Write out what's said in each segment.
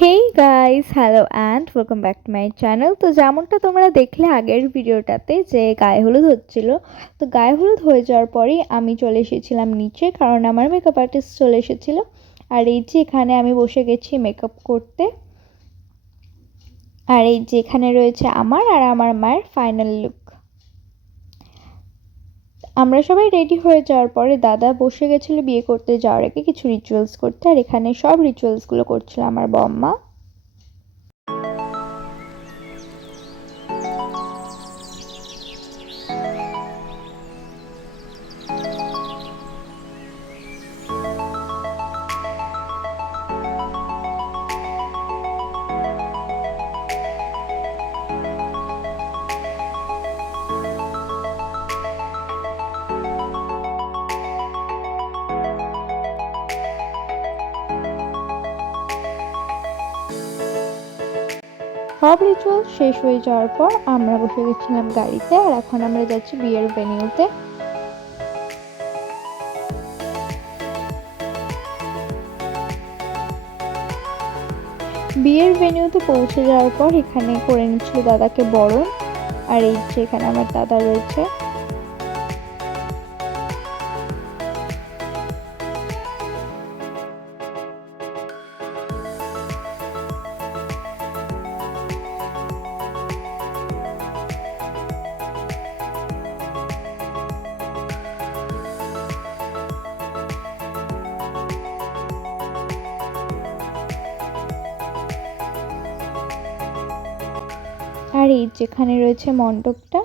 Hey guys, hello and welcome back to my channel. তো যেমনটা তোমরা দেখলে আগের ভিডিওটাতে যে গায়ে হলুদ হচ্ছিল, তো গায়ে হলুদ হয়ে যাওয়ার পরেই আমি চলে এসেছিলাম নিচে, কারণ আমার মেকআপ আর্টিস্ট চলে এসেছিল। আর এই যে এখানে আমি বসে গেছি মেকআপ করতে। আর এই যে এখানে রয়েছে আমার আর আমার মায়ের ফাইনাল লুক। আমরা সবাই রেডি হয়ে যাওয়ার পরে দাদা বসে গেছিলো বিয়ে করতে যাওয়ার আগে কিছু রিচুয়ালস করতে, আর এখানে সব রিচুয়ালসগুলো করছিল আমার বম্মা। সব রিচুয়াল শেষ হয়ে যাওয়ার পর আমরা বসে গেছিলাম গাড়িতে, আর এখন আমরা যাচ্ছি বিয়ের ভেন্যুতে। বিয়ের ভেন্যুতে পৌঁছে যাওয়ার পর এখানে করে নিচ্ছিল দাদাকে বরণ। আর এই যে এখানে আমার দাদা রয়েছে। আর এই যেখানে রয়েছে মণ্ডপটা।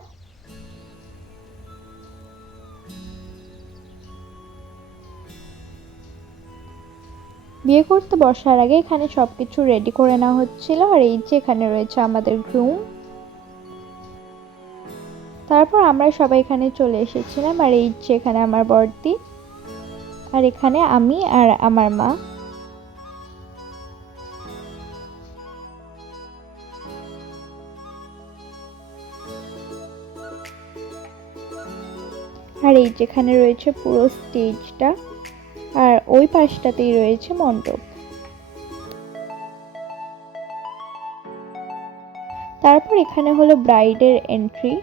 বিয়ে করতে বসার আগে এখানে সবকিছু রেডি করে নেওয়া হচ্ছিল। আর এই যে এখানে রয়েছে আমাদের গ্রুম। তারপর আমরা সবাই এখানে চলে এসেছিলাম। আর এই যে এখানে আমার বড়দি, আর এখানে আমি আর আমার মা। আর এই যেখানে রয়েছে পুরো স্টেজটা, আর ওই পাশটাতেই রয়েছে মণ্ডপ। তারপর এখানে হলো ব্রাইডের এন্ট্রি।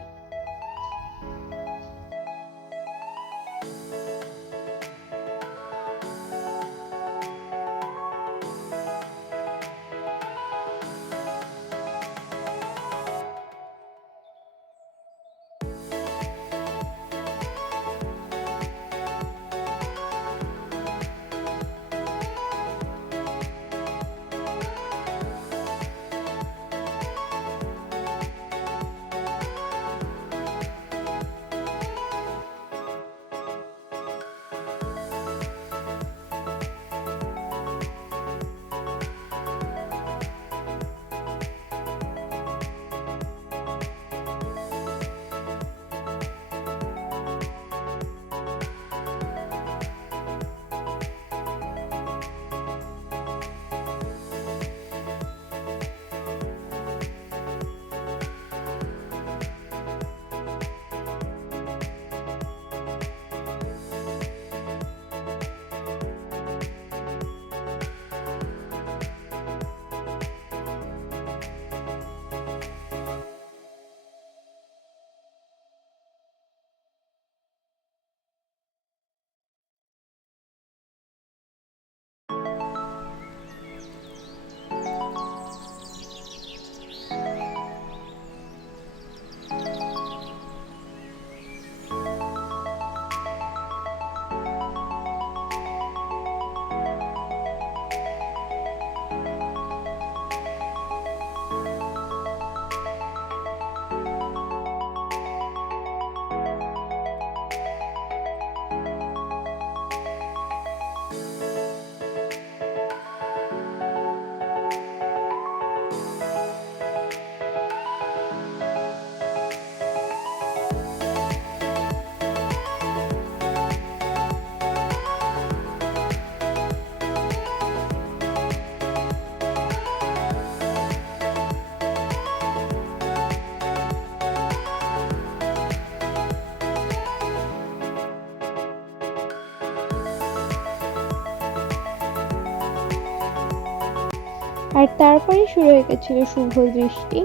আর তারপরে শুরু হয়ে গেছিল শুভ দৃষ্টি।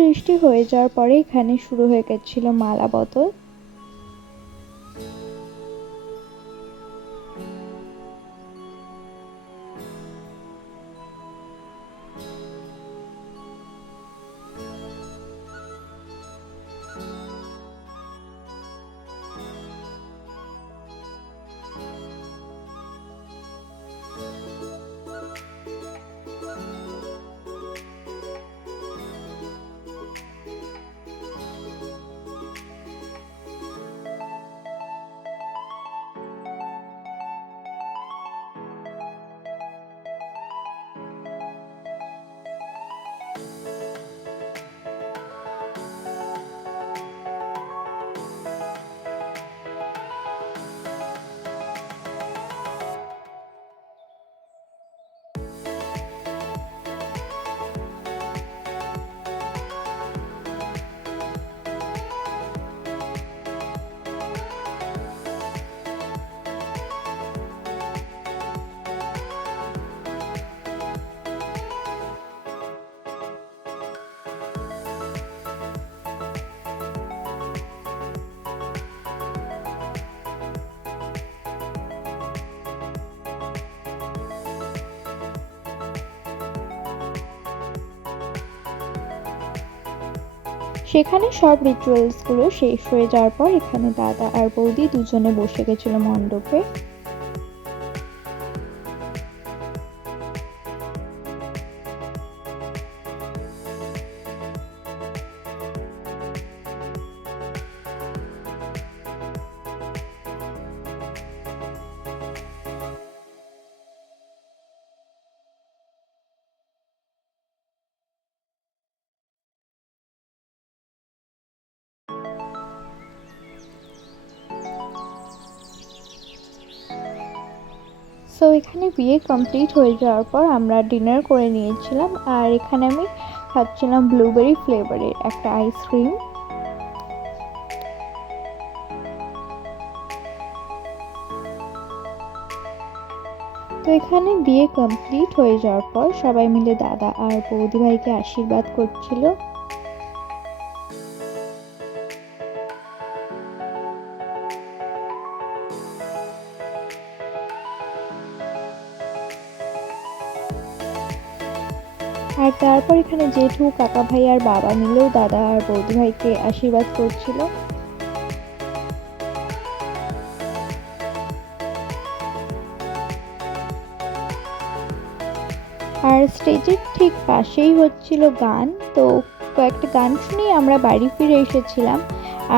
দৃষ্টি হয়ে যাওয়ার পরে এখানে শুরু হয়ে গেছিল মালা বদল। সেখানে সব রিচুয়ালসগুলো শেষ হয়ে যাওয়ার পর এখানে দাদা আর বৌদি দুজনে বসে গেছিল মণ্ডপে। সো এখানে বিয়ে কমপ্লিট হয়ে যাওয়ার পর আমরা ডিনার করে নিয়েছিলাম, আর এখানে আমি খাচ্ছিলাম ব্লুবেরি ফ্লেভারের একটা আইসক্রিম। তো এখানে বিয়ে কমপ্লিট হয়ে যাওয়ার পর সবাই মিলে দাদা আর বৌদি ভাইকে আশীর্বাদ করছিল। আর তারপর এখানে জেঠু, কাকা ভাই আর বাবা মিলেও দাদা আর বৌদি ভাইকে আশীর্বাদ করছিল। আর স্টেজের ঠিক পাশেই হচ্ছিল গান, তো কয়েকটা গান শুনেই আমরা বাড়ি ফিরে এসেছিলাম,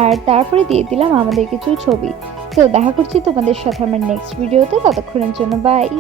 আর তারপরে দিয়ে দিলাম আমাদের কিছু ছবি। তো দেখা করছি তোমাদের সাথে আমার নেক্সট ভিডিওতে, ততক্ষণের জন্য বাই।